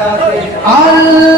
আল্লাহ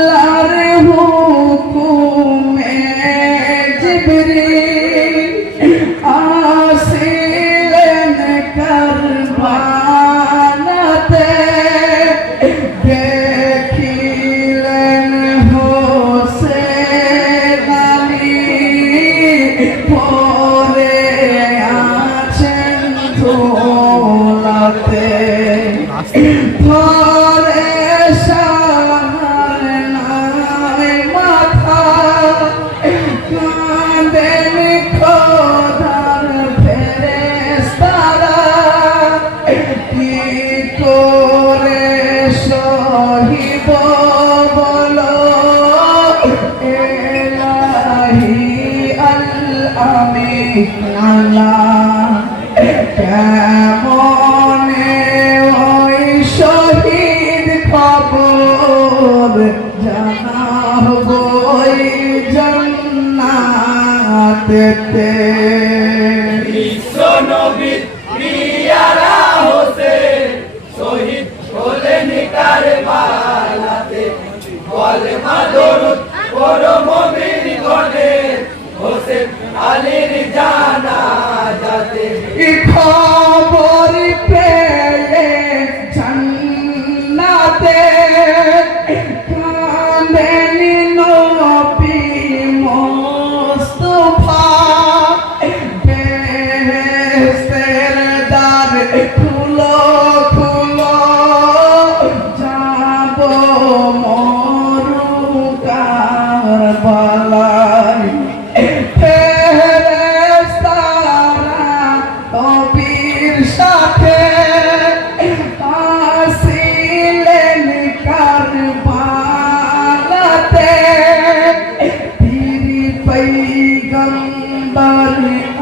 पैगंबर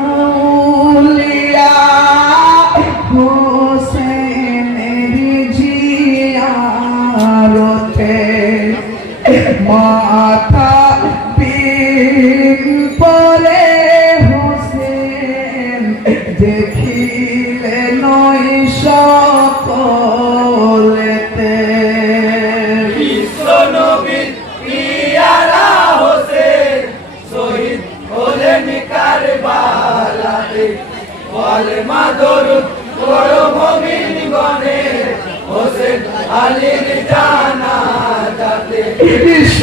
औलिया हुसैन जियारते माथा पीन परे हुसैन देख কালেমা দরুদ পড়ো মুমিন গণে। হোসেন আলীর জানা তাতে বিশ্ব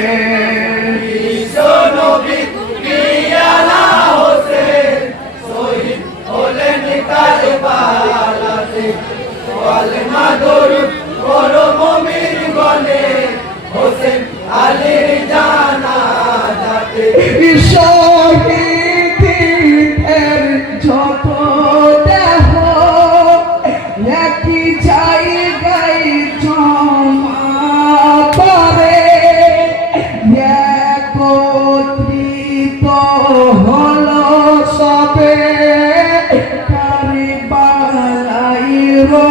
Lord.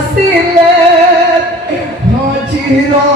وسيلة هجران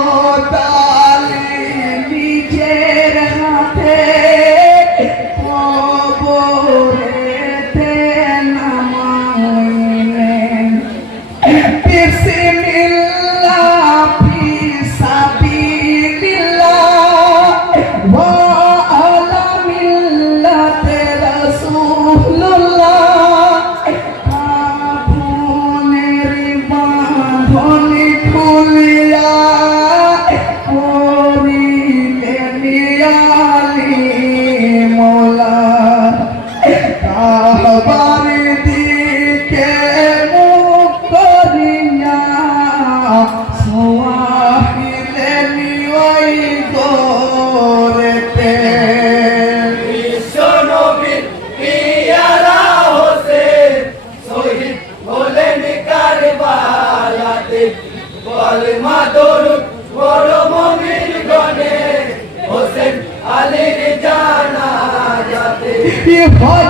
ভয়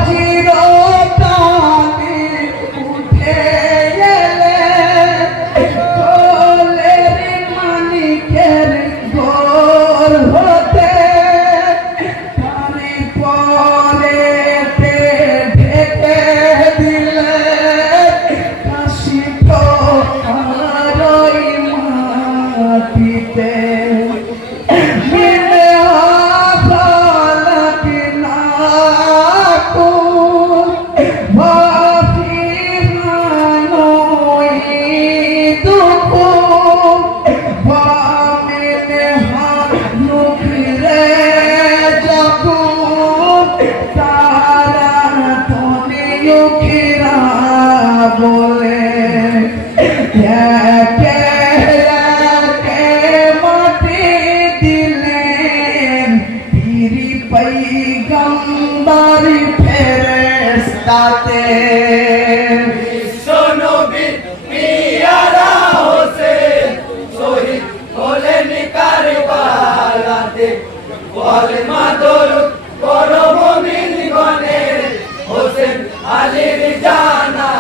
জালির জানা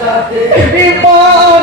যাতে বিপদ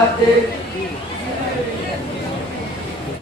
Date